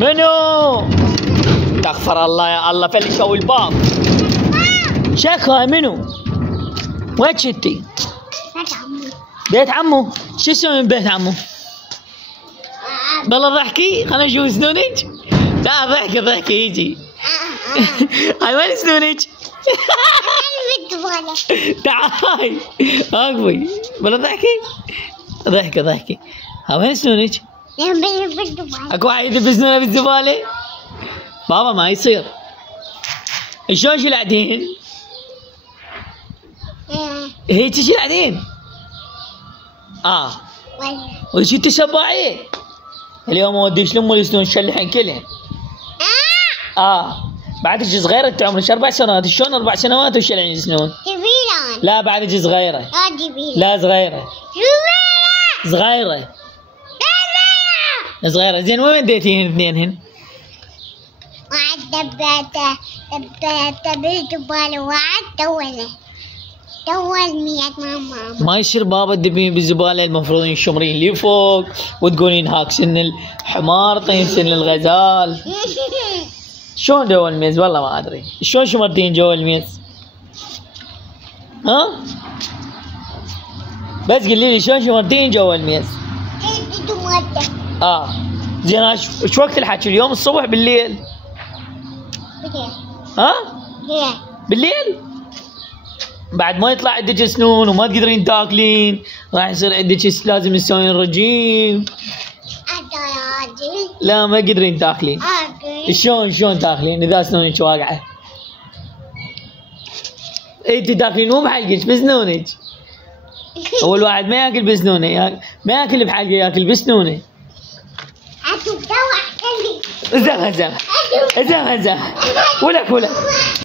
منو؟ استغفر الله يا الله، فلشوا الباب. شكو هاي منو؟ وين كنتي؟ بيت عمو. بيت عمو؟ شو تسوين ببيت عمو؟ بالله ضحكي، خلينا نشوف سنونك. لا ضحكي يجي. هاي وين سنونك؟ تعالي اقوي. بالله ضحكي. ها وين سنونك؟ اكو واحد يدب سنونه بالزباله؟ بابا ما يصير. شلون شلعتين؟ هيك شلعتين؟ وشي تشبعين؟ اليوم اوديش لامه السنون شلحين كلهن. بعدك صغيرة، انت عمرك 4 سنوات، شلون 4 سنوات وشلعين السنون؟ كبيرة. لا بعدك صغيرة. لا صغيرة. صغيرة. زين وين وديتيهن اثنينهن؟ واحد دبيته بالزبالة، وواحد تول ميت ماما. ما يصير بابا تدبين بالزبالة، المفروض ينشمرين لي فوق وتقولين هاك سن الحمار طين سن الغزال. شلون جوا الميز؟ والله ما ادري شلون شمرتين جوا الميز. ها؟ بس قولي لي شلون شمرتين جوا الميز؟ زين شو وقت الحكي؟ اليوم الصبح بالليل؟ بالليل. ها؟ بالليل؟ بعد ما يطلع عندك سنون وما تقدرين تاكلين، راح يصير عندك لازم تسوين رجيم. لا ما تقدرين تاكلين. شلون تاكلين اذا سنونك واقعه؟ انت تاكلين مو بحلقك بسنونك. اول واحد ما ياكل بسنونه، ما ياكل بحلقه، ياكل بسنونه. زغ ولك